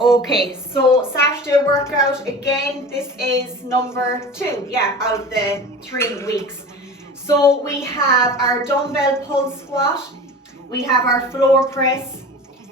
Okay, so Saturday workout, again, this is number 2, out of the 3 weeks. So we have our dumbbell pull squat, we have our floor press,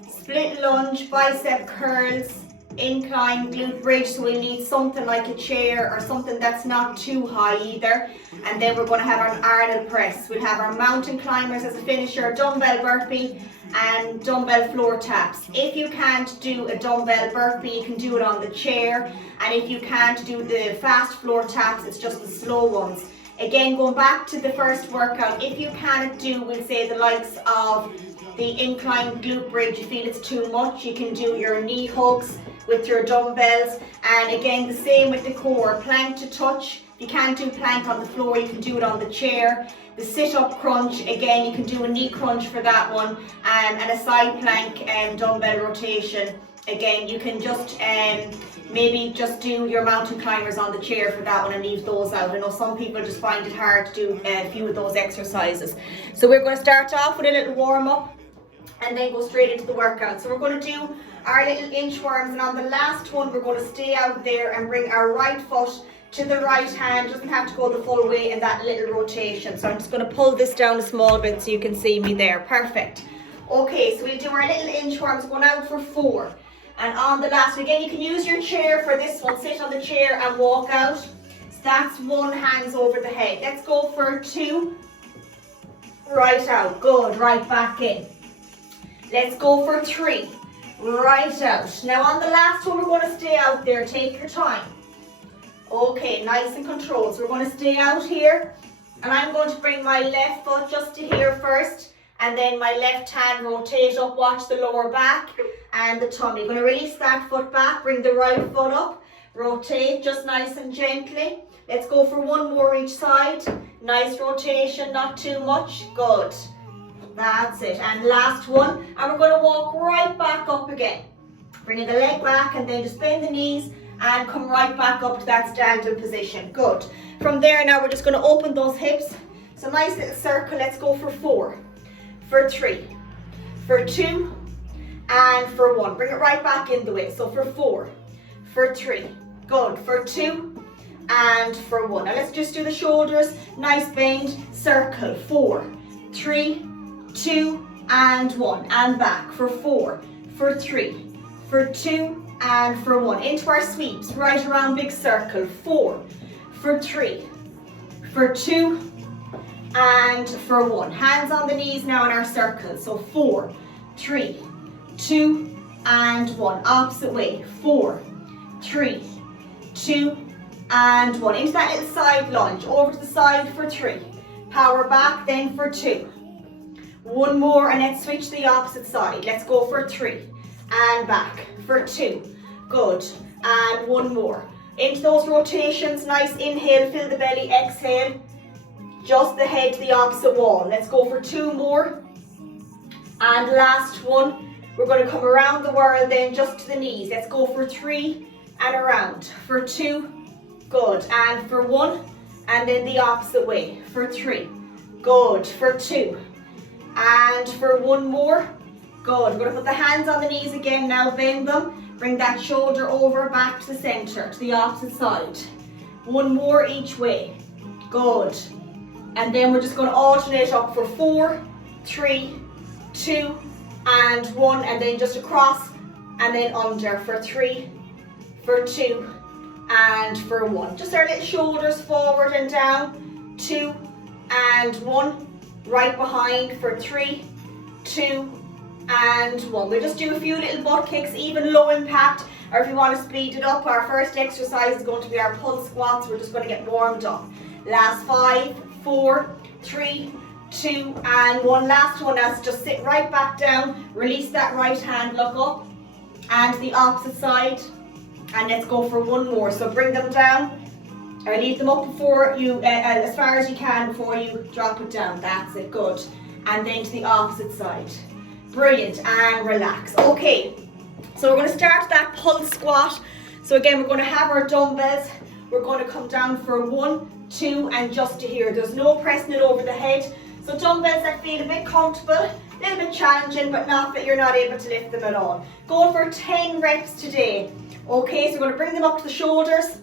split lunge, bicep curls, incline, glute bridge, so we need something like a chair or something that's not too high either. And then we're going to have our Arnold press. We'll have our mountain climbers as a finisher, dumbbell burpee and dumbbell floor taps. If you can't do a dumbbell burpee, you can do it on the chair. And if you can't do the fast floor taps, it's just the slow ones. Again, going back to the first workout, if you can't do, we'll say, the likes of the incline glute bridge, you feel it's too much, you can do your knee hugs with your dumbbells. And again, the same with the core, plank to touch. If you can't do plank on the floor, you can do it on the chair. The sit-up crunch, again, you can do a knee crunch for that one, and a side plank dumbbell rotation. Again, you can just maybe just do your mountain climbers on the chair for that one and leave those out. I know some people just find it hard to do a few of those exercises. So we're going to start off with a little warm-up and then go straight into the workout. So we're going to do our little inchworms, and on the last one we're going to stay out there and bring our right foot to the right hand. Doesn't have to go the full way in that little rotation. So I'm just going to pull this down a small bit so you can see me there. Perfect. Okay, so we'll do our little inchworms going out for 4. And on the last, again, you can use your chair for this one. Sit on the chair and walk out. So that's 1, hands over the head. Let's go for 2. Right out. Good. Right back in. Let's go for 3. Right out. Now on the last one, we're going to stay out there. Take your time. Okay, nice and controlled. So we're going to stay out here. And I'm going to bring my left foot just to here first. And then my left hand rotate up, watch the lower back and the tummy. You're going to release that foot back, bring the right foot up, rotate just nice and gently. Let's go for 1 more each side. Nice rotation, not too much. Good. That's it. And last one. And we're going to walk right back up again. Bringing the leg back and then just bend the knees and come right back up to that standing position. Good. From there now we're just going to open those hips. So nice little circle. Let's go for 4. For 3, for 2, and for 1. Bring it right back in the way. So for 4, for 3, good. For 2, and for 1. Now let's just do the shoulders. Nice bend, circle. 4, 3, 2, and 1. And back for 4, for 3, for 2, and for 1. Into our sweeps, right around big circle. 4, for 3, for 2, and for 1. Hands on the knees now in our circle. So 4, 3, 2, and 1. Opposite way. 4, 3, 2, and 1. Into that little side lunge. Over to the side for 3. Power back then for 2. 1 more and let's switch the opposite side. Let's go for 3 and back for 2. Good. And 1 more. Into those rotations. Nice inhale, fill the belly, exhale. Just the head to the opposite wall. Let's go for 2 more. And last one. We're going to come around the world then just to the knees. Let's go for 3 and around. For 2. Good. And for 1. And then the opposite way. For 3. Good. For 2. And for 1 more. Good. We're going to put the hands on the knees again now. Bend them. Bring that shoulder over back to the center, to the opposite side. 1 more each way. Good. And then we're just going to alternate up for 4, 3, 2, and 1. And then just across and then under for 3, for 2, and for 1. Just our little shoulders forward and down. 2 and 1. Right behind for 3, 2, and 1. We'll just do a few little butt kicks, even low impact. Or if you want to speed it up, our first exercise is going to be our pull squats. We're just going to get warmed up. Last 5, 4, 3, 2, and 1. Last one. Now just sit right back down. Release that right hand, look up. And the opposite side. And let's go for 1 more. So bring them down. Or leave them up before you, as far as you can before you drop it down. That's it. Good. And then to the opposite side. Brilliant. And relax. Okay. So we're going to start that pull squat. So again, we're going to have our dumbbells. We're going to come down for 1, 2, and just to here. There's no pressing it over the head. So dumbbells that feel a bit comfortable, A little bit challenging, but not that you're not able to lift them at all. Go for 10 reps today. Okay, so we're going to bring them up to the shoulders.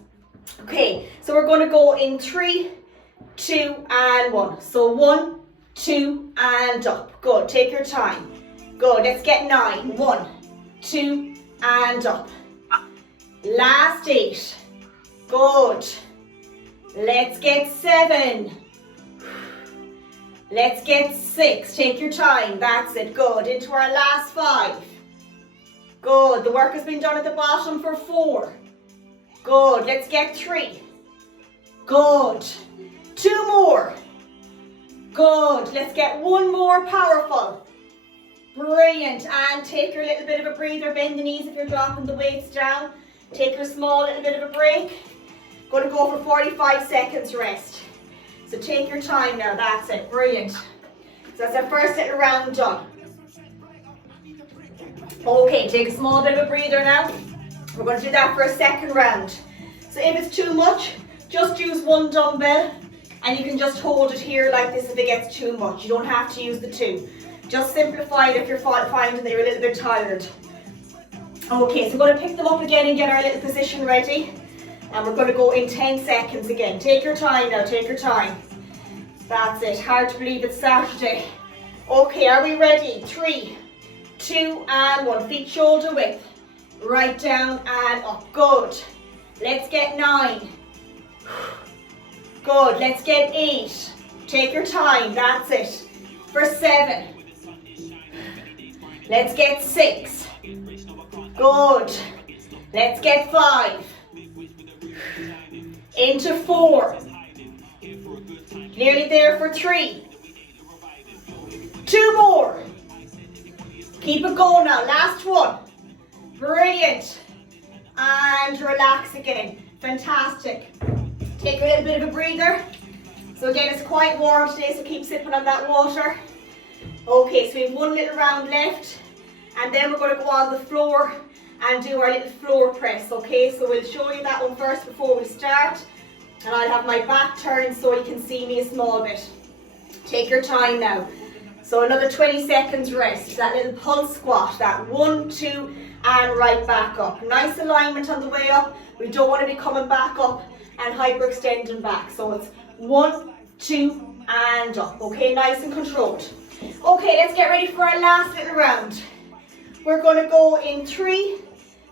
Okay, so we're going to go in 3, 2, and 1. So 1, 2, and up. Good, take your time. Good, let's get 9. 1, 2, and up. Last 8. Good. Let's get 7. Let's get 6. Take your time. That's it. Good. Into our last 5. Good. The work has been done at the bottom for 4. Good. Let's get 3. Good. 2 more. Good. Let's get 1 more. Powerful. Brilliant. And take your little bit of a breather. Bend the knees if you're dropping the weights down. Take your small little bit of a break. Going to go for 45 seconds rest. So take your time now. That's it. Brilliant. So that's our first little round done. Okay, take a small bit of a breather now. We're going to do that for a second round. So if it's too much, just use 1 dumbbell and you can just hold it here like this if it gets too much. You don't have to use the 2. Just simplify it if you're finding that you're a little bit tired. Okay, so we're going to pick them up again and get our little position ready. And we're going to go in 10 seconds again. Take your time now, take your time. That's it, hard to believe it's Saturday. Okay, are we ready? 3, 2, and 1. Feet shoulder width. Right down and up. Good. Let's get 9. Good, let's get 8. Take your time, that's it. For 7. Let's get 6. Good. Let's get 5. Into 4. Nearly there for 3. 2 more. Keep it going now. Last one. Brilliant. And relax again. Fantastic. Take a little bit of a breather. So again, it's quite warm today, so keep sipping on that water. Okay, so we have 1 little round left. And then we're going to go on the floor and do our little floor press, okay? So we'll show you that one first before we start. And I'll have my back turned so you can see me a small bit. Take your time now. So another 20 seconds rest. That little pulse squat, that 1, 2, and right back up. Nice alignment on the way up. We don't want to be coming back up and hyperextending back. So it's 1, 2, and up, okay? Nice and controlled. Okay, let's get ready for our last little round. We're going to go in 3,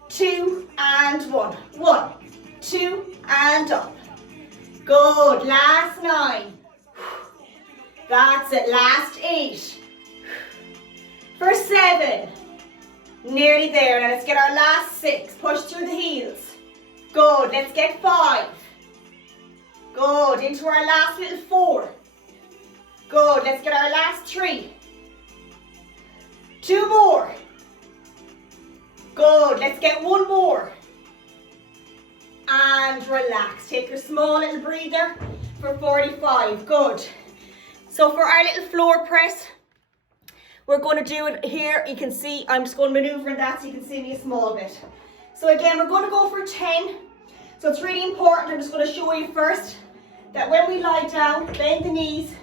2, and 1. 1, 2, and up. Good. Last 9. That's it. Last 8. For 7. Nearly there. Now let's get our last 6. Push through the heels. Good. Let's get 5. Good. Into our last little 4. Good. Let's get our last 3. 2 more. Good. Let's get 1 more. And relax. Take your small little breather for 45. Good. So for our little floor press, we're going to do it here. You can see, I'm just going to maneuver in that so you can see me a small bit. So again, we're going to go for 10. So it's really important, I'm just going to show you first, that when we lie down, bend the knees,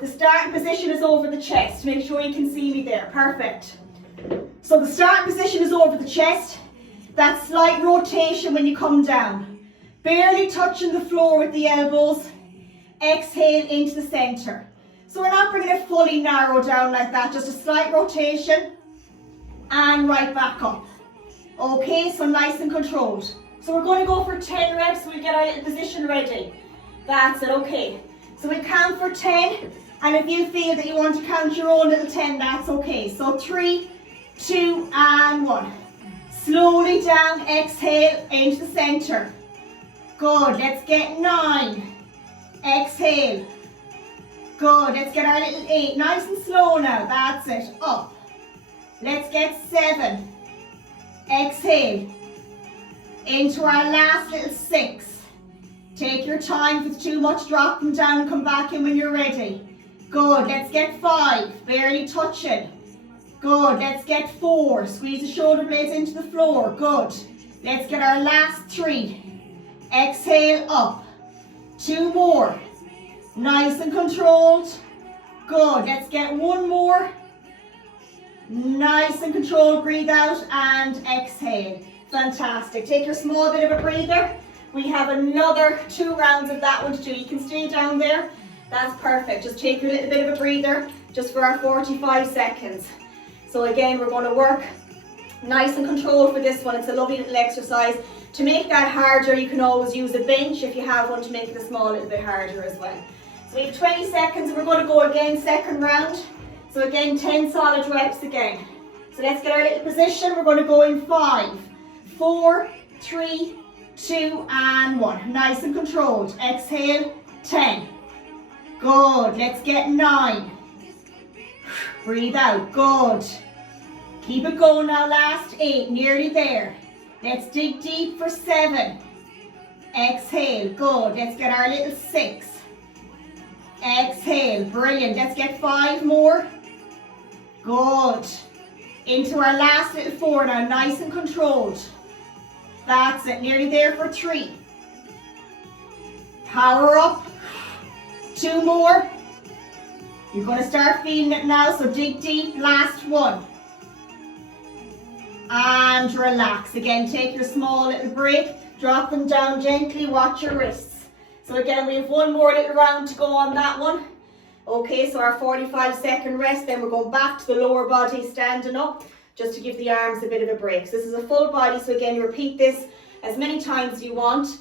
the starting position is over the chest. Make sure you can see me there. Perfect. So the starting position is over the chest. That slight rotation when you come down. Barely touching the floor with the elbows. Exhale into the center. So we're not bringing it fully narrow down like that. Just a slight rotation. And right back up. Okay, so nice and controlled. So we're going to go for 10 reps so we get our little position ready. That's it, okay. So we count for 10. And if you feel that you want to count your own little 10, that's okay. So 3, 2, and 1. Slowly down, exhale into the center. Good, let's get 9. Exhale. Good, let's get our little 8. Nice and slow now, that's it. Up. Let's get 7. Exhale. Into our last little 6. Take your time. If it's too much, drop them down and come back in when you're ready. Good, let's get 5. Barely touching. Good, let's get 4. Squeeze the shoulder blades into the floor. Good. Let's get our last 3. Exhale up. 2 more. Nice and controlled. Good, let's get 1 more. Nice and controlled, breathe out and exhale. Fantastic. Take your small bit of a breather. We have another 2 rounds of that one to do. You can stay down there. That's perfect. Just take your little bit of a breather just for our 45 seconds. So again, we're going to work nice and controlled for this one. It's a lovely little exercise. To make that harder, you can always use a bench if you have one to make it a small little bit harder as well. So we have 20 seconds and we're going to go again, second round. So again, 10 solid reps again. So let's get our little position. We're going to go in 5, 4, 3, 2 and 1. Nice and controlled. Exhale, 10. Good. Let's get 9. Breathe out. Good. Keep it going now. Last 8. Nearly there. Let's dig deep for 7. Exhale. Good. Let's get our little 6. Exhale. Brilliant. Let's get 5 more. Good. Into our last little 4 now. Nice and controlled. That's it. Nearly there for 3. Power up. 2 more. You're going to start feeling it now, so dig deep. Last 1. And relax. Again, take your small little break. Drop them down gently. Watch your wrists. So again, we have 1 more little round to go on that one. Okay, so our 45-second rest. Then we're going back to the lower body, standing up, just to give the arms a bit of a break. So this is a full body. So again, you repeat this as many times as you want,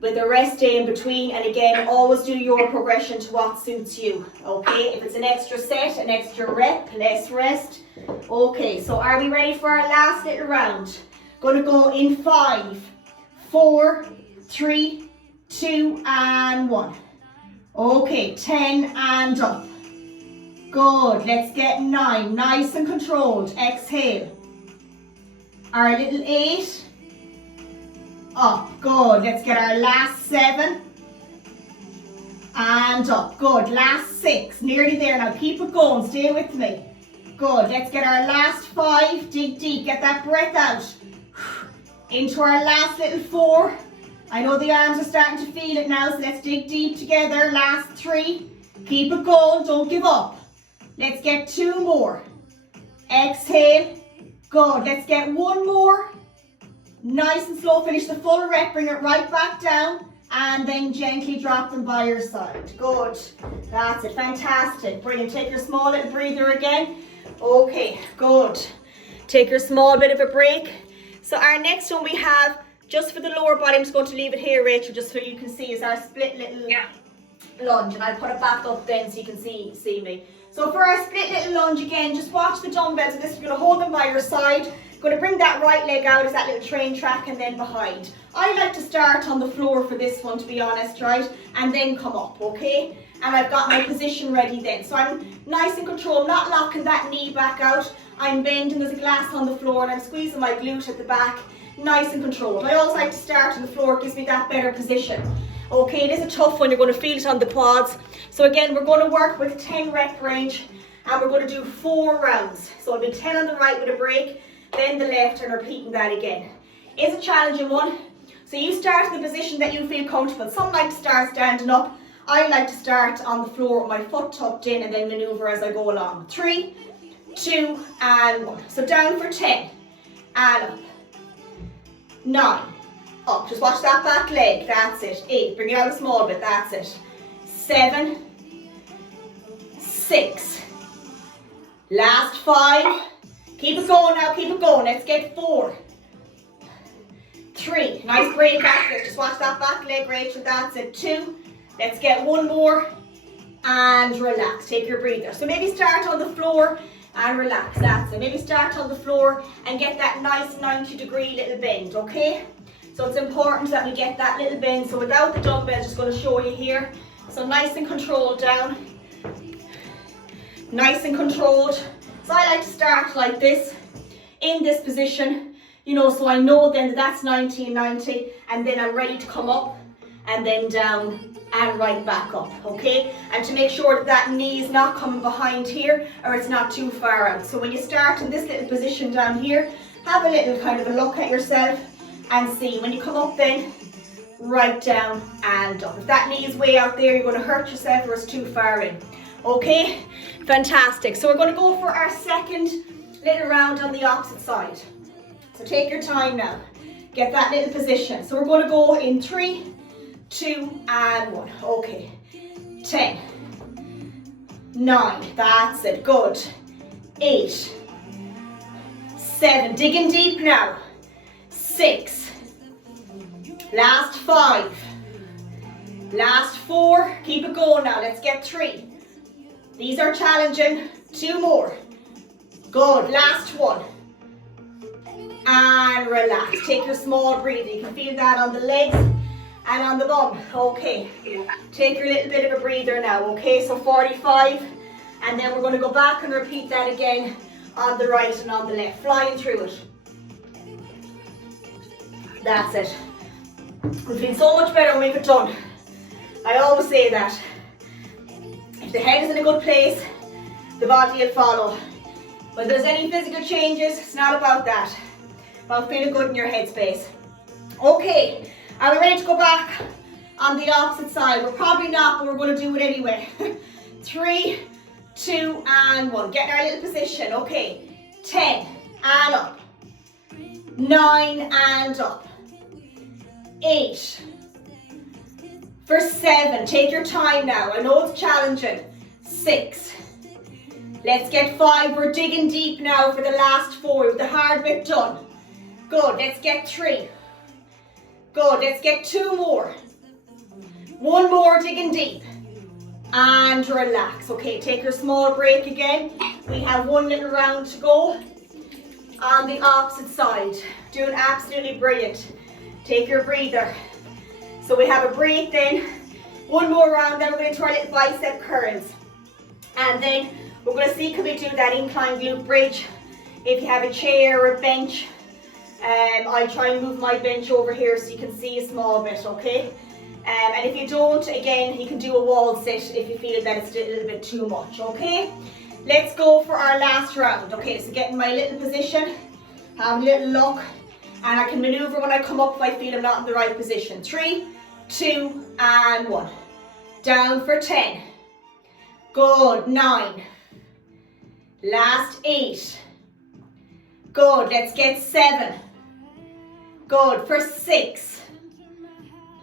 with a rest day in between, and again, always do your progression to what suits you, okay? If it's an extra set, an extra rep, less rest. Okay, so are we ready for our last little round? Gonna go in 5, 4, 3, 2 and 1. Okay, 10 and up. Good, let's get 9, nice and controlled. Exhale. Our little 8. Up, good. Let's get our last 7. And up, good. Last 6, nearly there. Now keep it going, stay with me. Good, let's get our last 5. Dig deep, get that breath out. Into our last little 4. I know the arms are starting to feel it now, so let's dig deep together. Last 3. Keep it going, don't give up. Let's get 2 more. Exhale. Good, let's get 1 more. Nice and slow, finish the full rep, bring it right back down, and then gently drop them by your side. Good, that's it, fantastic, brilliant. Take your small little breather again. Okay, good. Take your small bit of a break. So our next one we have, just for the lower body, I'm just going to leave it here, Rachel, just so you can see, is our split little lunge, and I'll put it back up then so you can see me. So for our split little lunge again, just watch the dumbbells. This, you're going to hold them by your side. Going to bring that right leg out as that little train track and then behind. I like to start on the floor for this one, to be honest, right? And then come up, okay? And I've got my position ready then. So I'm nice and controlled, not locking that knee back out. I'm bending, there's a glass on the floor, and I'm squeezing my glute at the back. Nice and controlled. I always like to start on the floor, it gives me that better position. Okay, it is a tough one, you're going to feel it on the quads. So again, we're going to work with 10 rep range, and we're going to do 4 rounds. So I'll do 10 on the right with a break, then the left, and repeating that again. It's a challenging one. So you start in the position that you feel comfortable. Some like to start standing up. I like to start on the floor with my foot tucked in and then maneuver as I go along. 3, 2 and 1. So down for 10 and up. 9, up. Just watch that back leg. That's it. 8, bring it out a small bit. That's it. 7, 6, last 5. Keep it going now, keep it going. Let's get 4, 3. Nice break back there. Just watch that back leg, Rachel. That's it. 2. Let's get 1 more. And relax. Take your breather. So maybe start on the floor and relax. That's it. Maybe start on the floor and get that nice 90-degree little bend, okay? So it's important that we get that little bend. So without the dumbbell, just going to show you here. So nice and controlled down. Nice and controlled. So I like to start like this, in this position, you know, so I know then that that's 90 and 90, and then I'm ready to come up, and then down, and right back up, okay? And to make sure that that knee is not coming behind here, or it's not too far out. So when you start in this little position down here, have a little kind of a look at yourself, and see. When you come up then, right down and up. If that knee is way out there, you're going to hurt yourself or it's too far in. Okay, fantastic. So we're going to go for our second little round on the opposite side. So take your time now. Get that little position. So we're going to go in 3, 2, and 1. Okay. 10, 9, that's it, good. 8, 7, digging deep now. 6, last 5, last 4, keep it going now, let's get 3. These are challenging, 2 more. Good, last 1. And relax, take your small breather. You can feel that on the legs and on the bum. Okay, take your little bit of a breather now. Okay, so 45, and then we're going to go back and repeat that again on the right and on the left, flying through it. That's it. We feel so much better when we've it done. I always say that. If the head is in a good place, the body will follow. When there's any physical changes, it's not about that. About feeling good in your headspace. Okay, are we ready to go back on the opposite side? We're probably not, but we're going to do it anyway. 3, 2, and 1. Get in our little position. Okay, 10 and up. 9 and up. 8. For 7, take your time now. I know it's challenging. 6. Let's get 5. We're digging deep now for the last 4. With the hard bit done. Good, let's get 3. Good, let's get 2 more. 1 more, digging deep. And relax. Okay, take your small break again. We have 1 little round to go on the opposite side. Doing absolutely brilliant. Take your breather. So we have a break then. 1 more round, then we're going to do our little bicep curls. And then we're going to see, can we do that incline glute bridge? If you have a chair or a bench, I'll try and move my bench over here so you can see a small bit, okay? And if you don't, again, you can do a wall sit if you feel that it's a little bit too much, okay? Let's go for our last round. Okay, so get in my little position, have a little look, and I can maneuver when I come up if I feel I'm not in the right position. 3, 2, and 1. Down for 10. Good, 9. Last 8. Good, let's get 7. Good, for 6.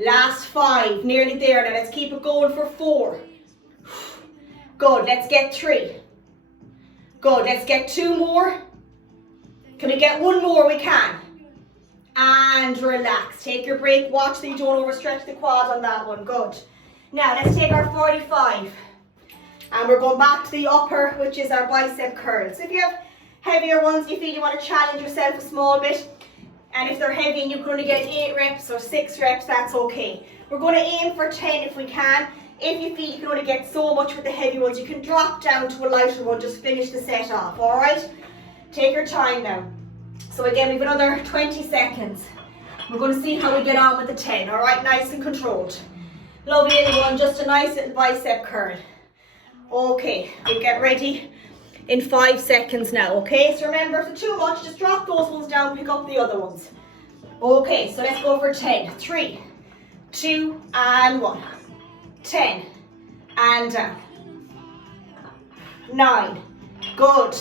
Last 5, nearly there. Now let's keep it going for 4. Good, let's get 3. Good, let's get 2 more. Can we get 1 more? We can. And relax. Take your break. Watch that you don't overstretch the quad on that one. Good. Now let's take our 45. And we're going back to the upper, which is our bicep curls. If you have heavier ones, you feel you want to challenge yourself a small bit. And if they're heavy and you can only get 8 reps or 6 reps, that's okay. We're going to aim for 10 if we can. If you feel you can only get so much with the heavy ones, you can drop down to a lighter one, just finish the set off, alright? Take your time now. So again, we've another 20 seconds. We're going to see how we get on with the 10, alright? Nice and controlled. Lovely little one, just a nice little bicep curl. Okay, we'll get ready in 5 seconds now, okay? So remember, if it's too much, just drop those ones down, pick up the other ones. Okay, so let's go for 10. 3, 2, and 1. 10, and down. 9, good.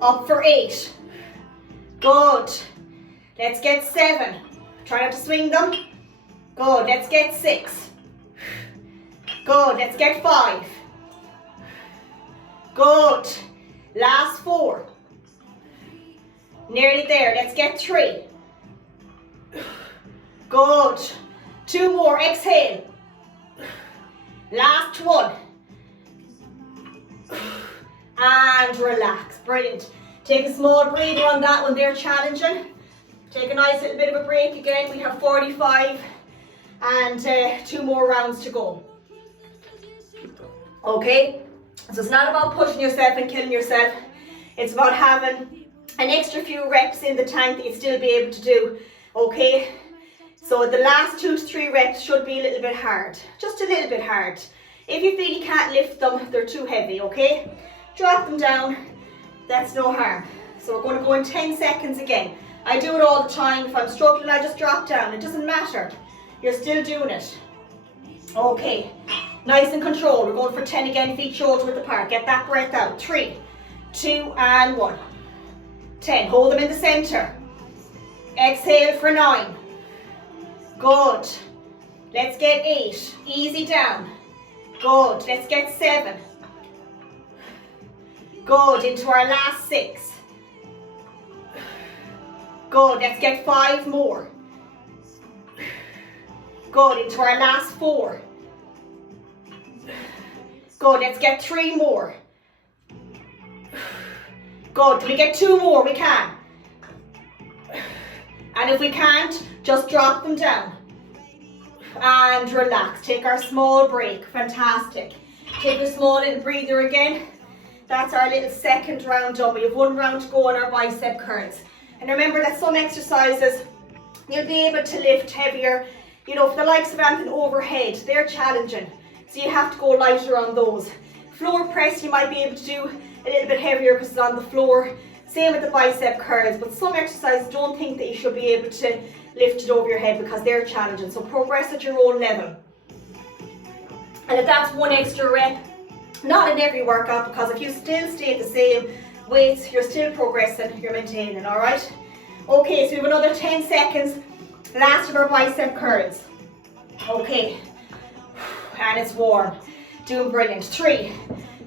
Up for 8, good. Let's get 7. Try not to swing them. Good, let's get 6. Good, let's get 5. Good. Last 4. Nearly there. Let's get 3. Good. 2 more. Exhale. Last 1. And relax. Brilliant. Take a small breather on that one. They're challenging. Take a nice little bit of a break again. We have 45 and 2 more rounds to go. Okay. So it's not about pushing yourself and killing yourself. It's about having an extra few reps in the tank that you'll still be able to do. Okay? So the last 2 to 3 reps should be a little bit hard. Just a little bit hard. If you feel you can't lift them, they're too heavy, okay? Drop them down. That's no harm. So we're going to go in 10 seconds again. I do it all the time. If I'm struggling, I just drop down. It doesn't matter. You're still doing it. Okay. Nice and controlled. We're going for 10 again, feet shoulder width apart. Get that breath out. 3, 2, and 1. 10. Hold them in the center. Exhale for 9. Good. Let's get 8. Easy down. Good. Let's get 7. Good. Into our last 6. Good. Let's get 5 more. Good. Into our last 4. Good. Let's get 3 more. Good. Can we get 2 more? We can. And if we can't, just drop them down. And relax. Take our small break. Fantastic. Take a small little breather again. That's our little second round done. We have 1 round to go on our bicep curls. And remember that some exercises, you'll be able to lift heavier. You know, for the likes of anything overhead, they're challenging. So you have to go lighter on those. Floor press, you might be able to do a little bit heavier because it's on the floor. Same with the bicep curls. But some exercises, don't think that you should be able to lift it over your head because they're challenging. So progress at your own level. And if that's 1 extra rep, not in every workout, because if you still stay at the same weights, you're still progressing, you're maintaining, all right? Okay, so we have another 10 seconds. Last of our bicep curls. Okay, and it's warm. Doing brilliant. 3,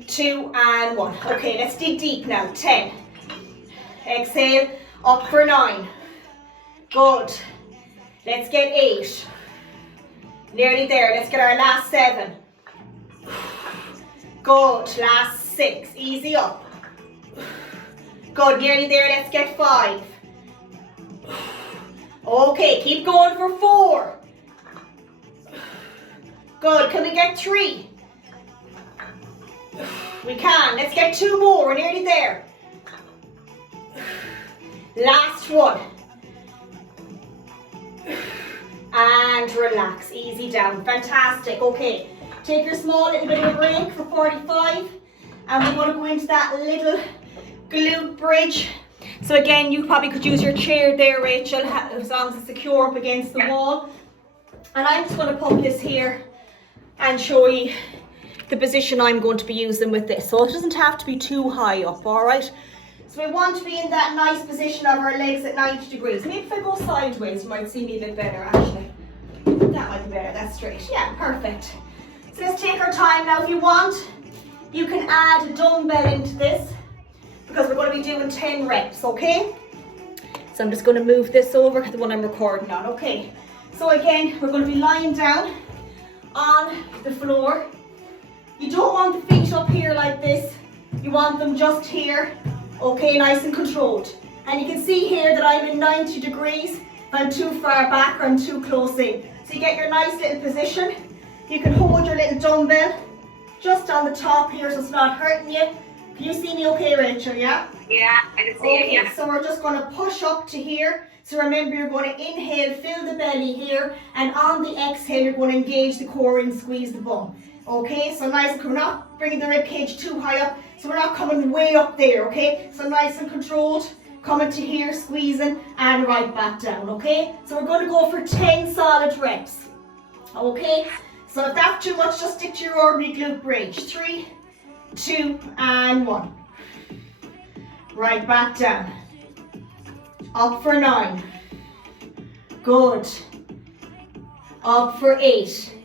2, and 1. Okay, let's dig deep now. 10. Exhale, up for 9. Good. Let's get 8. Nearly there. Let's get our last 7. Good. Last 6. Easy up. Good. Nearly there. Let's get 5. Okay, keep going for 4. Good. Can we get 3? We can. Let's get 2 more. We're nearly there. Last one. And relax. Easy down. Fantastic. Okay. Take your small little bit of a break for 45. And we're going to go into that little glute bridge. So again, you probably could use your chair there, Rachel, as long as it's secure up against the wall. And I'm just going to pop this here and show you the position I'm going to be using with this. So it doesn't have to be too high up, all right? So we want to be in that nice position of our legs at 90 degrees. Maybe if I go sideways, you might see me a bit better, actually. That might be better, that's straight. Yeah, perfect. So let's take our time now. If you want, you can add a dumbbell into this because we're going to be doing 10 reps, okay? So I'm just going to move this over to the one I'm recording on, okay? So again, we're going to be lying down on the floor. You don't want the feet up here like this. You want them just here, okay, nice and controlled. And you can see here that I'm in 90 degrees. If I'm too far back or I'm too close in. So you get your nice little position. You can hold your little dumbbell just on the top here so it's not hurting you. Can you see me okay, Rachel, yeah? Yeah, I can see it, yeah. So we're just going to push up to here. So remember, you're going to inhale, fill the belly here, and on the exhale, you're going to engage the core and squeeze the bum. Okay, so nice, we're not bringing the rib cage too high up, so we're not coming way up there, okay? So nice and controlled, coming to here, squeezing, and right back down, okay? So we're going to go for 10 solid reps, okay? So if that's too much, just stick to your ordinary glute bridge. 3, 2, and 1. Right back down. Up for 9. Good. Up for 8.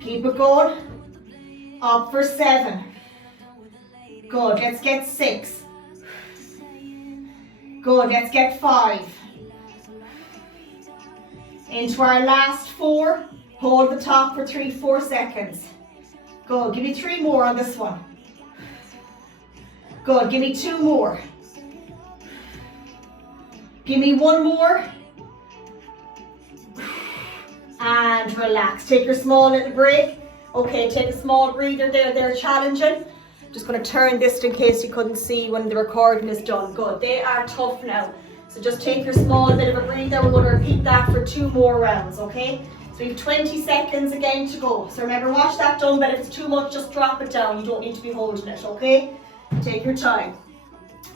Keep it going. Up for 7. Good. Let's get 6. Good. Let's get 5. Into our last 4. Hold the top for 3-4 seconds. Good. Give me 3 more on this one. Good. Give me 2 more. Give me 1 more. And relax. Take your small little break. Okay, take a small breather there. They're challenging. Just going to turn this in case you couldn't see when the recording is done. Good. They are tough now. So just take your small bit of a breather. We're going to repeat that for 2 more rounds, okay? So we have 20 seconds again to go. So remember, watch that dumbbell. If it's too much, just drop it down. You don't need to be holding it, okay? Take your time.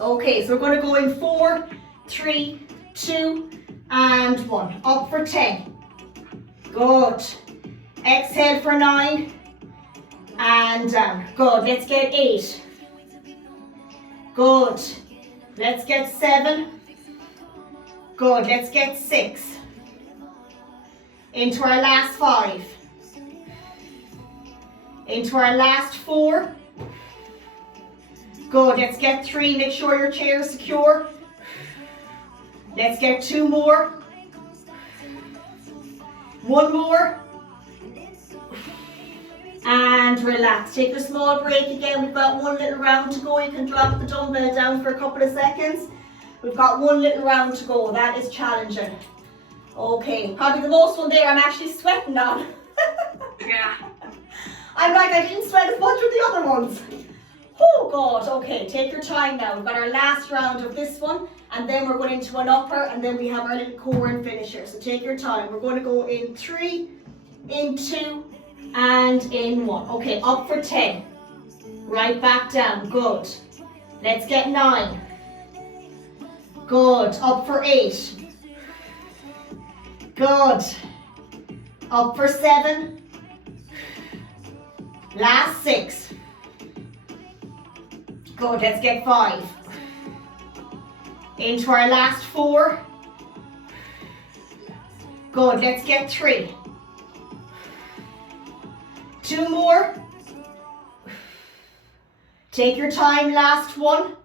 Okay, so we're going to go in 4, 3, 2, and 1. Up for 10. Good. Exhale for 9. and down. Good, let's get 8. Good, let's get 7. Good, let's get 6. Into our last 5. Into our last 4. Good, let's get 3. Make sure your chair is secure. Let's get 2 more. 1 more. And relax. Take a small break again. We've got 1 little round to go. You can drop the dumbbell down for a couple of seconds. We've got 1 little round to go. That is challenging. Okay, probably the most one there I'm actually sweating on. Yeah. I'm like, I didn't sweat as much with the other ones. Oh God, okay, take your time now. We've got our last round of this one, and then we're going into an upper, and then we have our little core and finisher. So take your time. We're going to go in 3, in 2, and in 1. Okay, up for 10. Right back down, good. Let's get 9. Good, up for 8. Good. Up for 7. Last 6. Good, let's get 5. Into our last 4. Good, let's get 3. 2 more. Take your time, last 1.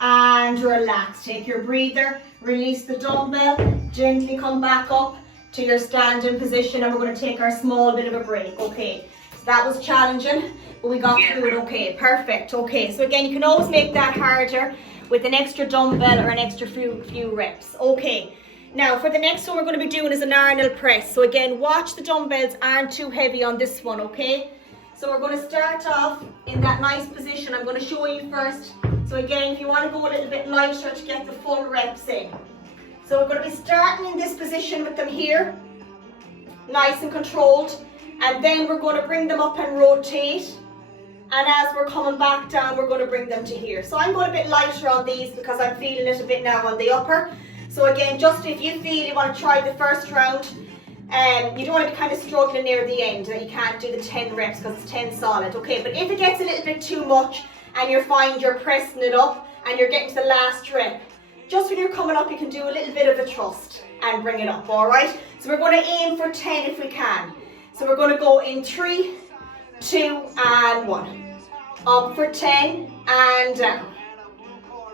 And relax. Take your breather, release the dumbbell, gently come back up to your standing position, and we're going to take our small bit of a break. Okay, so that was challenging, but we got through it. Okay, perfect. Okay, so again, you can always make that harder with an extra dumbbell or an extra few reps. Okay, now for the next one we're going to be doing is an Arnold press. So again, watch the dumbbells aren't too heavy on this one, okay? So we're going to start off in that nice position. I'm going to show you first. So again, if you want to go a little bit lighter to get the full reps in. So we're going to be starting in this position with them here, nice and controlled, and then we're going to bring them up and rotate, and as we're coming back down, we're going to bring them to here. So I'm going a bit lighter on these because I'm feeling it a bit now on the upper. So again, just if you feel you want to try the first round, you don't want to be kind of struggling near the end, that you can't do the 10 reps because it's 10 solid, okay? But if it gets a little bit too much and you find you're pressing it up and you're getting to the last rep, just when you're coming up, you can do a little bit of a thrust and bring it up, all right? So we're going to aim for 10 if we can. So we're going to go in 3, 2, and 1. Up for 10 and down.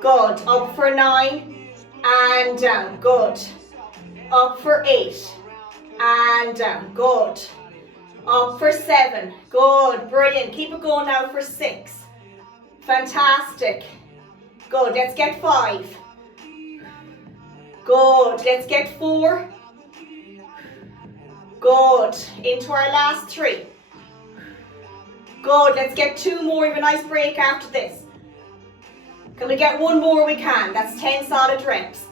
Good. Up for 9 and down. Good. Up for 8 and down. Good. Up for 7. Good. Brilliant. Keep it going now for 6. Fantastic. Good. Let's get 5. Good. Let's get 4. Good. Into our last 3. Good. Let's get 2 more. We have a nice break after this. Can we get 1 more? We can. That's 10 solid reps.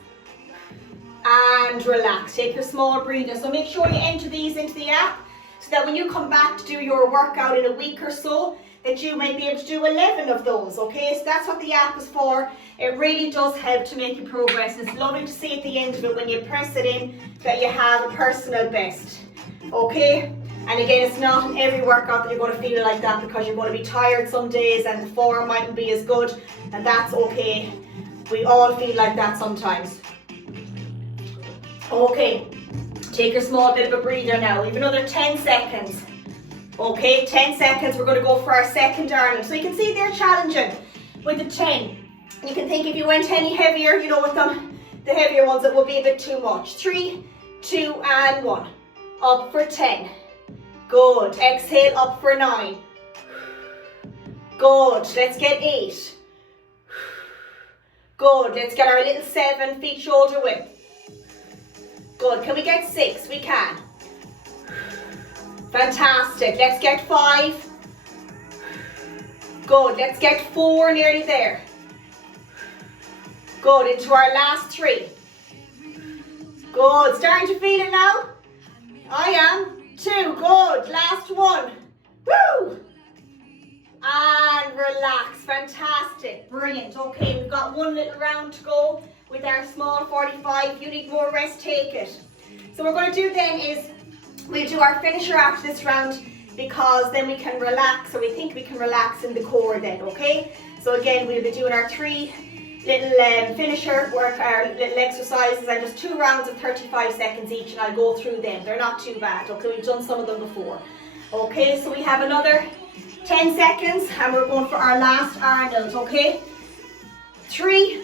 And relax. Take your small breather. So make sure you enter these into the app so that when you come back to do your workout in a week or so, that you might be able to do 11 of those, okay? So that's what the app is for. It really does help to make you progress. It's lovely to see at the end of it when you press it in that you have a personal best, okay? And again, it's not in every workout that you're going to feel like that, because you're going to be tired some days and the form mightn't be as good, and that's okay. We all feel like that sometimes. Okay, take your small bit of a breather now. We have another 10 seconds. Okay, 10 seconds, we're going to go for our second Arnold. So you can see they're challenging with the 10. You can think if you went any heavier, you know, with them, the heavier ones, it would be a bit too much. 3, 2, and 1. Up for 10. Good. Exhale, up for 9. Good. Let's get 8. Good. Let's get our little 7, feet shoulder width. Good. Can we get 6? We can. Fantastic. Let's get 5. Good. Let's get 4, nearly there. Good. Into our last 3. Good. Starting to feel it now? I am. 2. Good. Last 1. Woo! And relax. Fantastic. Brilliant. Okay, we've got 1 little round to go with our small 45. If you need more rest, take it. So what we're going to do then is we'll do our finisher after this round. because then we can relax, or we think we can relax in the core then, okay? So again, we'll be doing our 3 little finisher work, our little exercises, and just 2 rounds of 35 seconds each, and I'll go through them. They're not too bad, okay? We've done some of them before. Okay, so we have another 10 seconds, and we're going for our last Arnold, okay? 3,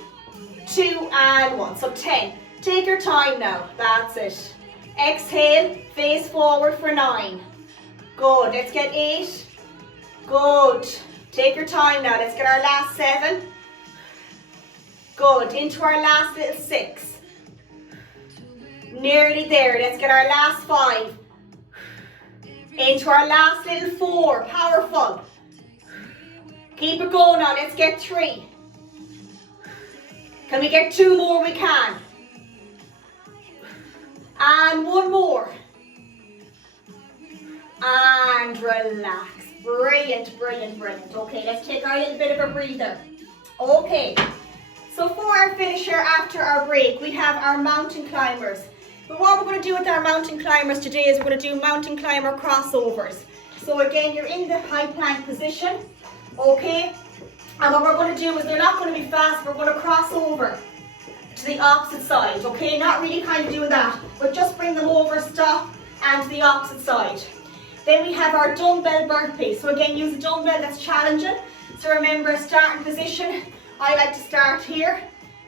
2, and 1. So 10. Take your time now. That's it. Exhale, face forward for 9. Good. Let's get 8. Good. Take your time now. Let's get our last 7. Good. Into our last little 6. Nearly there. Let's get our last 5. Into our last little 4. Powerful. Keep it going now. Let's get 3. Can we get 2 more? We can. And 1 more. And relax. Brilliant, brilliant, brilliant. Okay, let's take our little bit of a breather. Okay, so for our finisher after our break, we have our mountain climbers. But what we're going to do with our mountain climbers today is we're going to do mountain climber crossovers. So again, you're in the high plank position, okay? And what we're going to do is they're not going to be fast, we're going to cross over to the opposite side, okay? Not really kind of doing that, but just bring them over, stop, and to the opposite side. Then we have our dumbbell burpee. So again, use a dumbbell that's challenging. So remember, starting position, I like to start here,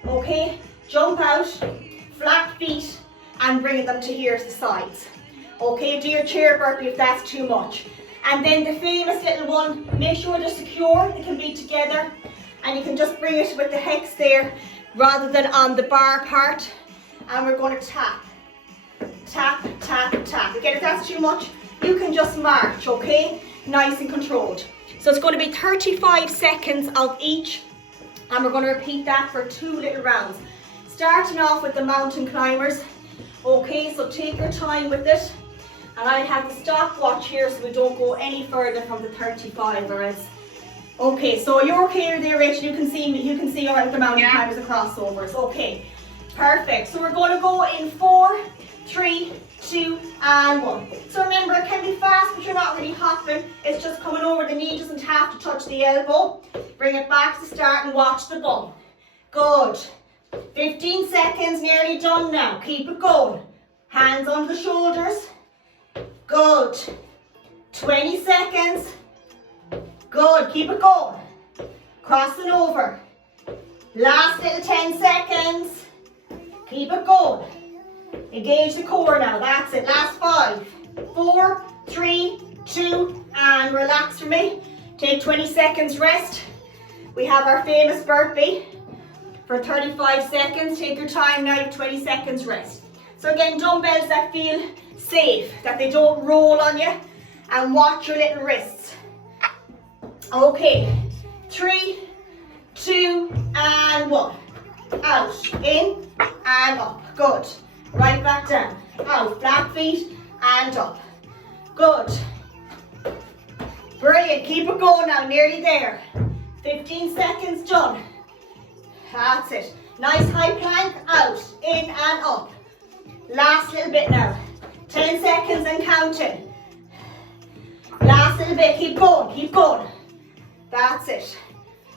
okay? Jump out, flat feet, and bring them to here to the sides. Okay, do your chair burpee if that's too much. And then the famous little one, make sure they're secure, they can be together, and you can just bring it with the hex there, rather than on the bar part. And we're going to tap, tap, tap, tap. Again, if that's too much, you can just march, okay? Nice and controlled. So it's going to be 35 seconds of each, and we're going to repeat that for 2 little rounds. Starting off with the mountain climbers, okay? So take your time with it, and I have the stopwatch here so we don't go any further from the 35 or else. Okay, so you're okay there, Rachel? You can see me. You can see all right with the mountain climbers, the crossovers. Okay, perfect. So we're going to go in 4, 3, 2, and 1. So remember, it can be fast, but you're not really hopping. It's just coming over. The knee doesn't have to touch the elbow. Bring it back to start and watch the bum. Good. 15 seconds, nearly done now. Keep it going. Hands on the shoulders. Good. 20 seconds. Good. Keep it going. Crossing over. Last little 10 seconds. Keep it going. Engage the core now. That's it. Last 5, 4, 3, 2, and relax for me. Take 20 seconds rest. We have our famous burpee for 35 seconds. Take your time now. 20 seconds rest. So again, dumbbells that feel safe, that they don't roll on you, and watch your little wrists. Okay, 3, 2, and 1. Out, in, and up. Good. Right back down. Out, flat feet, and up. Good. Brilliant. Keep it going now. Nearly there. 15 seconds done. That's it. Nice high plank. Out, in, and up. Last little bit now. 10 seconds and counting. Last little bit. Keep going. Keep going. That's it.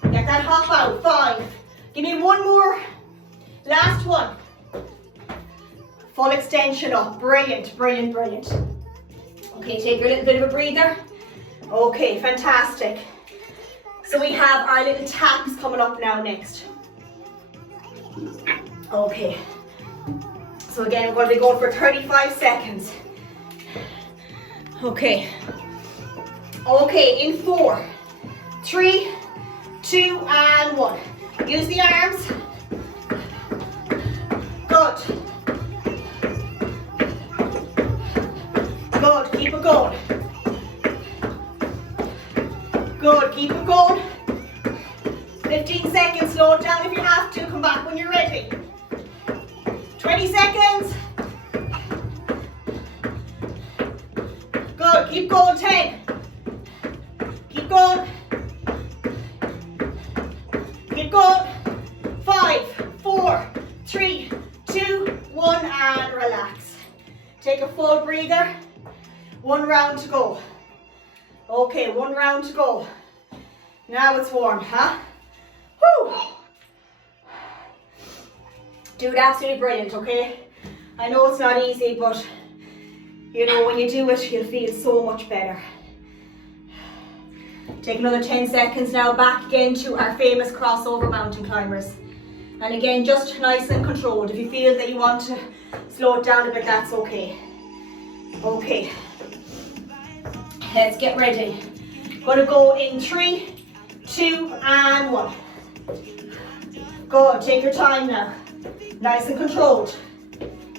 Get that hop out. 5. Give me 1 more. Last one. Full extension up. Brilliant, brilliant, brilliant. Okay, take your little bit of a breather. Okay, fantastic. So we have our little taps coming up now next. Okay. So again, we're going to be going for 35 seconds. Okay. Okay, in 4, 3, 2, and 1. Use the arms. Good. Good, keep it going. Good, keep it going. 15 seconds, slow it down if you have to. Come back when you're ready. 20 seconds. Good, keep going. 10. Keep going. Keep going. 5, 4, 3, 2, 1, and relax. Take a full breather. 1 round to go. Okay, 1 round to go. Now it's warm, huh? Woo! Dude, absolutely brilliant, okay? I know it's not easy, but you know, when you do it, you'll feel so much better. Take another 10 seconds now, back again to our famous crossover mountain climbers. And again, just nice and controlled. If you feel that you want to slow it down a bit, that's okay. Okay, let's get ready. Gonna go in 3, 2, and 1. Good, take your time now. Nice and controlled.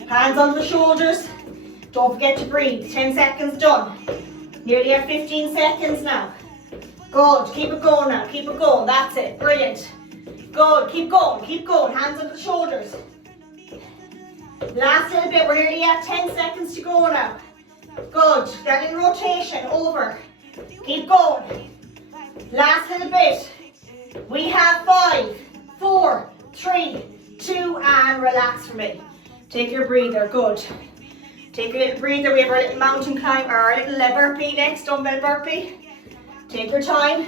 Hands under the shoulders. Don't forget to breathe. 10 seconds done. Nearly at 15 seconds now. Good, keep it going now, keep it going. That's it, brilliant. Good, keep going, hands under the shoulders. Last little bit, we're nearly at 10 seconds to go now. Good, that little rotation, over. Keep going. Last little bit. We have 5, 4, 3, 2, and relax for me. Take your breather, good. Take a little breather, we have our little mountain climb, or our little burpee next, dumbbell burpee. Take your time.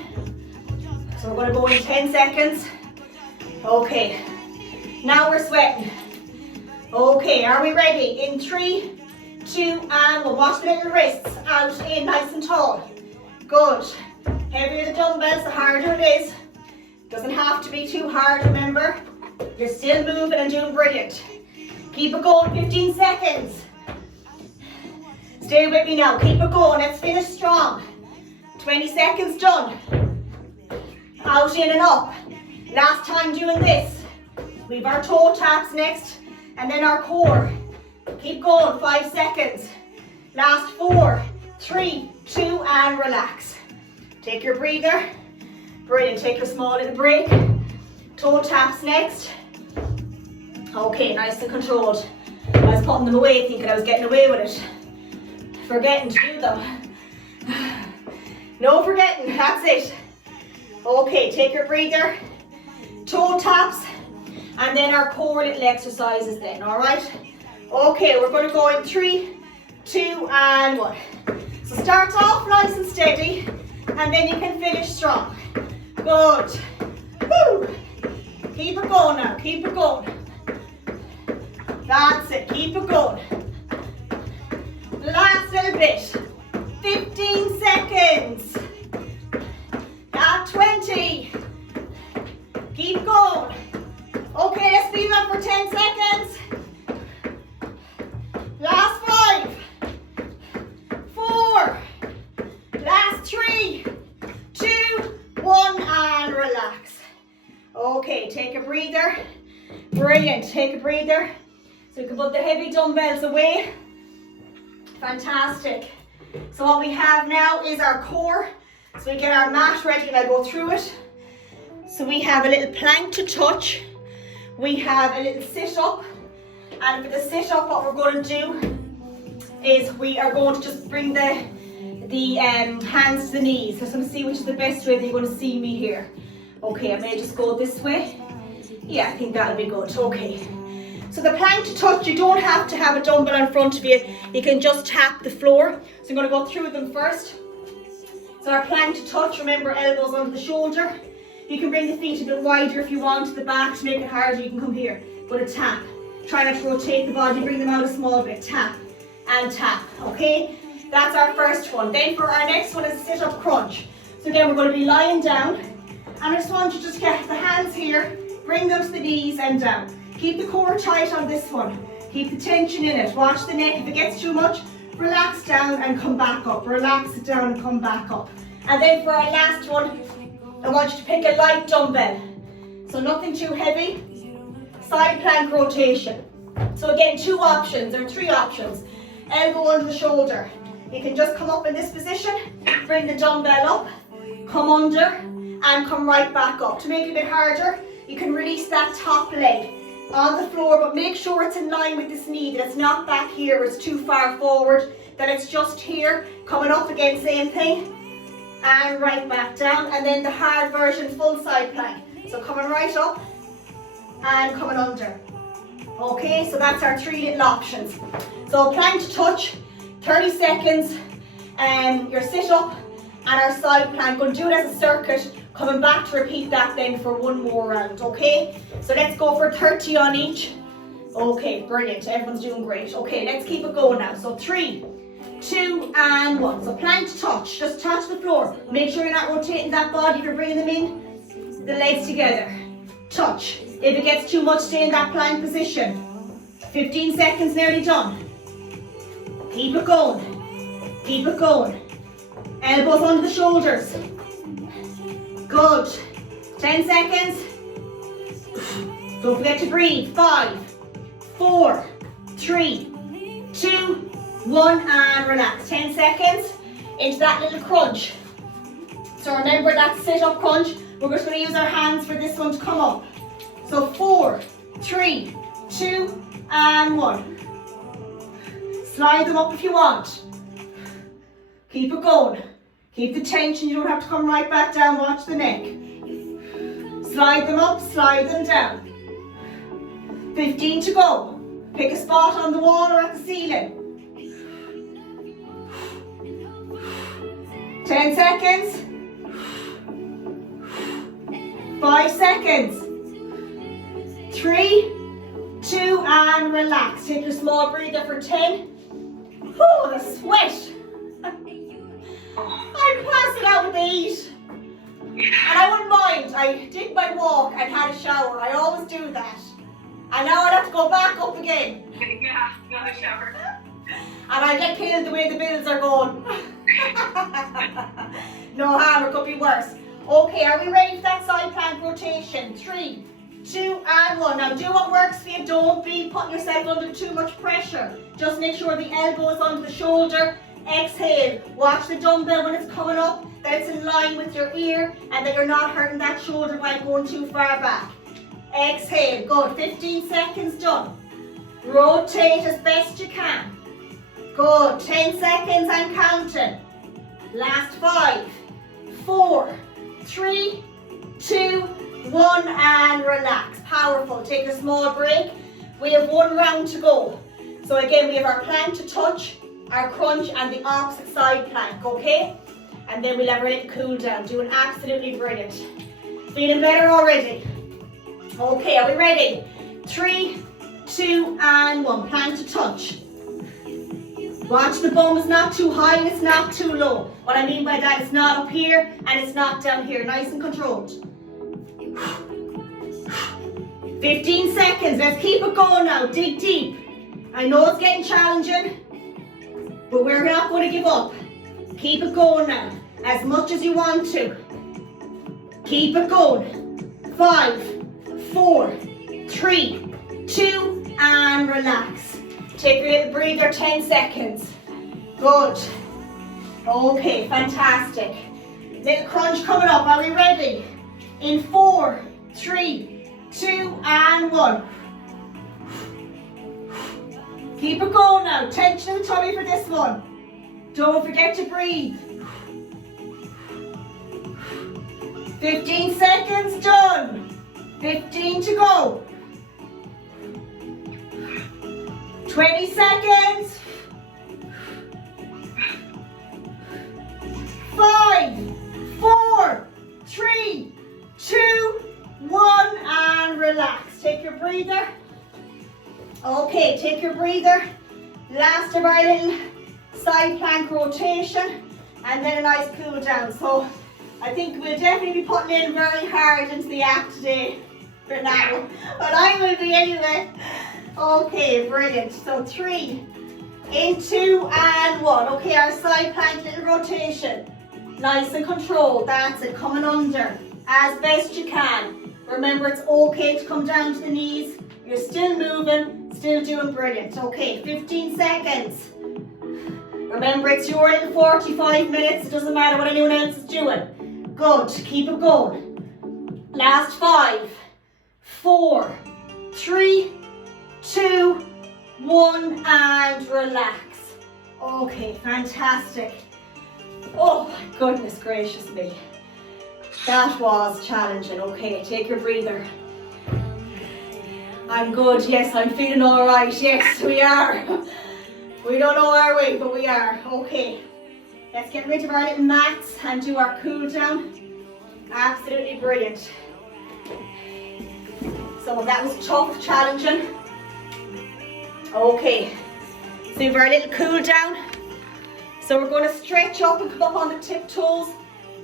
So we're going to go in 10 seconds. Okay, now we're sweating. Okay, are we ready? In 3, 2, and we'll watch the little wrists out in nice and tall. Good. Heavier the dumbbells, the harder it is. Doesn't have to be too hard, remember. You're still moving and doing brilliant. Keep it going, 15 seconds. Stay with me now, keep it going, let's finish strong. 20 seconds done. Out, in and up. Last time doing this. We've our toe taps next and then our core. Keep going, 5 seconds. Last 4, 3, 2, and relax. Take your breather. Brilliant, take a small little break. Toe taps next. Okay, nice and controlled. I was putting them away thinking I was getting away with it. Forgetting to do them. No forgetting, that's it. Okay, take your breather. Toe taps. And then our core little exercises then, alright? Okay, we're going to go in 3, 2, and 1. So start off nice and steady, and then you can finish strong. Good. Woo. Keep it going now, keep it going. That's it, keep it going. Last little bit. 15 seconds. At 20. Keep going. Okay, let's speed up for 10 seconds. Last 5, 4, last 3, 2, 1, and relax. Okay, take a breather. Brilliant, take a breather. So you can put the heavy dumbbells away. Fantastic. So what we have now is our core. So we get our mat ready and I'll go through it. So we have a little plank to touch. We have a little sit-up. And for the sit-up, what we're going to do is we are going to just bring the hands to the knees. So I'm going to see which is the best way that you're going to see me here. Okay, I may just go this way. Yeah, I think that'll be good. Okay. So the plank to touch, you don't have to have a dumbbell in front of you. You can just tap the floor. So I'm going to go through them first. So our plank to touch, remember elbows under the shoulder. You can bring the feet a bit wider if you want to the back to make it harder. You can come here, but a tap. Try not to rotate the body, bring them out a small bit. Tap and tap, okay? That's our first one. Then for our next one is sit-up crunch. So again, we're going to be lying down. And I just want you to just get the hands here, bring them to the knees and down. Keep the core tight on this one. Keep the tension in it. Watch the neck. If it gets too much, relax down and come back up. Relax it down and come back up. And then for our last one, I want you to pick a light dumbbell. So nothing too heavy. Side plank rotation. So again, 2 options or 3 options. Elbow under the shoulder. You can just come up in this position, bring the dumbbell up, come under, and come right back up. To make it a bit harder, you can release that top leg on the floor, but make sure it's in line with this knee, that it's not back here, it's too far forward, that it's just here, coming up again, same thing, and right back down, and then the hard version, full side plank. So coming right up, and coming under. Okay, so that's our 3 little options. So plank to touch, 30 seconds, your sit up, and our side plank. Going to do it as a circuit, coming back to repeat that then for one more round, okay? So let's go for 30 on each. Okay, brilliant, everyone's doing great. Okay, let's keep it going now. So 3, 2, and 1. So plank to touch, just touch the floor. Make sure you're not rotating that body if you're bringing them in. The legs together, touch. If it gets too much, stay in that plank position. 15 seconds, nearly done. Keep it going, keep it going. Elbows under the shoulders. Good. 10 seconds. Don't forget to breathe. 5, 4, 3, 2, 1, and relax. 10 seconds into that little crunch. So remember that sit-up crunch. We're just going to use our hands for this one to come up. So 4, 3, 2, and 1. Slide them up if you want. Keep it going. Keep the tension, you don't have to come right back down, watch the neck. Slide them up, slide them down. 15 to go. Pick a spot on the wall or at the ceiling. 10 seconds. 5 seconds. 3, 2, and relax. Take your small breather for 10. Oh, the sweat. I'm passing out with 8. And I wouldn't mind. I did my walk and had a shower. I always do that. And now I'd have to go back up again. Yeah, another shower. And I get killed the way the bills are going. No harm, it could be worse. Okay, are we ready for that side plank rotation? 3, 2, and 1. Now do what works for you. Don't be putting yourself under too much pressure. Just make sure the elbow is under the shoulder. Exhale. Watch the dumbbell when it's coming up, that it's in line with your ear and that you're not hurting that shoulder by going too far back. Exhale. Good. 15 seconds done. Rotate as best you can. Good. 10 seconds and counting. Last 5, 4, 3, 2, 1, and relax. Powerful. Take a small break. We have one round to go. So again, we have our plank to touch, our crunch, and the opposite side plank, okay? And then we'll have our little cool down. Doing absolutely brilliant. Feeling better already? Okay, are we ready? 3, 2, and 1. Plank to touch. Watch the bum is not too high and it's not too low. What I mean by that, it's not up here and it's not down here. Nice and controlled. 15 seconds. Let's keep it going now. Dig deep. I know it's getting challenging, but we're not going to give up. Keep it going now, as much as you want to. Keep it going. 5, 4, 3, 2, and relax. Take a little breather, 10 seconds. Good. Okay, fantastic. Little crunch coming up. Are we ready? In 4, 3, 2, and 1. Keep it going now. Tension in the tummy for this one. Don't forget to breathe. 15 seconds done. 15 to go. 20 seconds. 5, 4, 3, 2, 1, and relax. Take your breather. Okay, take your breather. Last of our little side plank rotation, and then a nice cool down. So I think we'll definitely be putting in very hard into the app today, Renato. But I will be anyway. Okay, brilliant. So 3, in 2, and 1. Okay, our side plank little rotation. Nice and controlled. That's it. Coming under as best you can. Remember, it's okay to come down to the knees. You're still moving, still doing brilliant. Okay, 15 seconds. Remember, it's your little 45 minutes. It doesn't matter what anyone else is doing. Good. Keep it going. Last 5, 4, 3, 2, 1, and relax. Okay, fantastic. Oh my goodness gracious me. That was challenging. Okay, take your breather. I'm good. Yes, I'm feeling all right. Yes, we are. We don't know our way, but we are. Okay. Let's get rid of our little mats and do our cool down. Absolutely brilliant. So that was tough, challenging. Okay, so we have our little cool down. So we're going to stretch up and come up on the tiptoes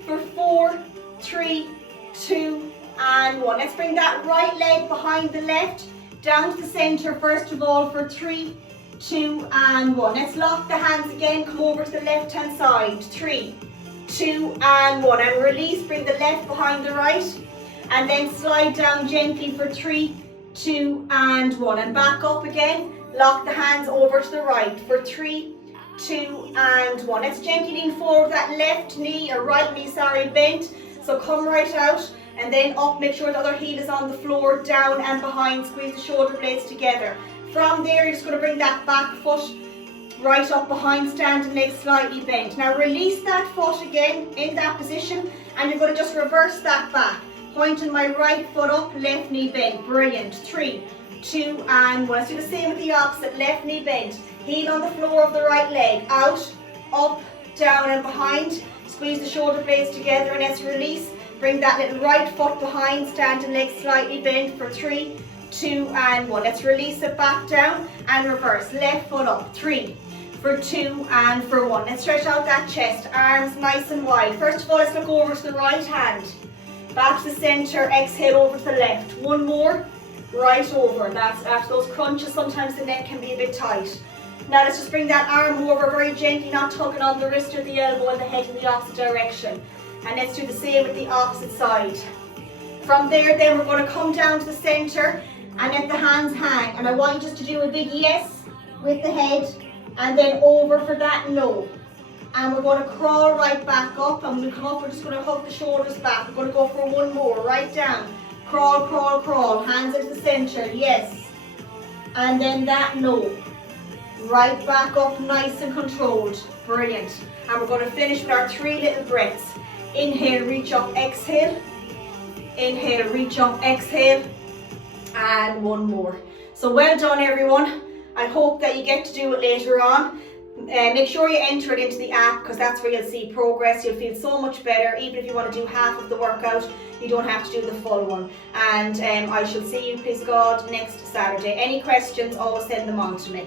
for 4, 3, 2, and 1. Let's bring that right leg behind the left, down to the center first of all for 3, 2, and 1. Let's lock the hands again, come over to the left hand side. 3, 2, and 1. And release, bring the left behind the right. And then slide down gently for 3, 2, and 1. And back up again, lock the hands over to the right for 3, 2, and 1. Let's gently lean forward, that left knee, or right knee, sorry, bent. So come right out and then up, make sure the other heel is on the floor, down and behind, squeeze the shoulder blades together. From there, you're just going to bring that back foot right up behind, standing leg slightly bent. Now release that foot again in that position and you're going to just reverse that back. Pointing my right foot up, left knee bent. Brilliant. 3, 2, and 1. Let's do the same with the opposite, left knee bent. Heel on the floor of the right leg, out, up, down and behind. Squeeze the shoulder blades together and let's release. Bring that little right foot behind, standing leg slightly bent for 3, 2, and 1. Let's release it back down and reverse. Left foot up, 3, for 2, and for 1. Let's stretch out that chest, arms nice and wide. First of all, let's look over to the right hand. Back to the center, exhale over to the left. One more, right over. That's after those crunches, sometimes the neck can be a bit tight. Now let's just bring that arm over very gently, not tugging on the wrist or the elbow and the head in the opposite direction. And let's do the same with the opposite side. From there then we're going to come down to the center and let the hands hang. And I want you just to do a big yes with the head and then over for that no. And we're going to crawl right back up and we'll come up, we're just going to hug the shoulders back. We're going to go for one more, right down. Crawl, crawl, crawl, hands into the center, yes. And then that no. Right back up, nice and controlled. Brilliant. And we're going to finish with our 3 little breaths. Inhale, reach up, exhale. Inhale, reach up, exhale. And one more. So well done everyone. I hope that you get to do it later on. Make sure you enter it into the app because that's where you'll see progress. You'll feel so much better. Even if you want to do half of the workout, you don't have to do the full one. And I shall see you, please God, next Saturday. Any questions, always send them on to me.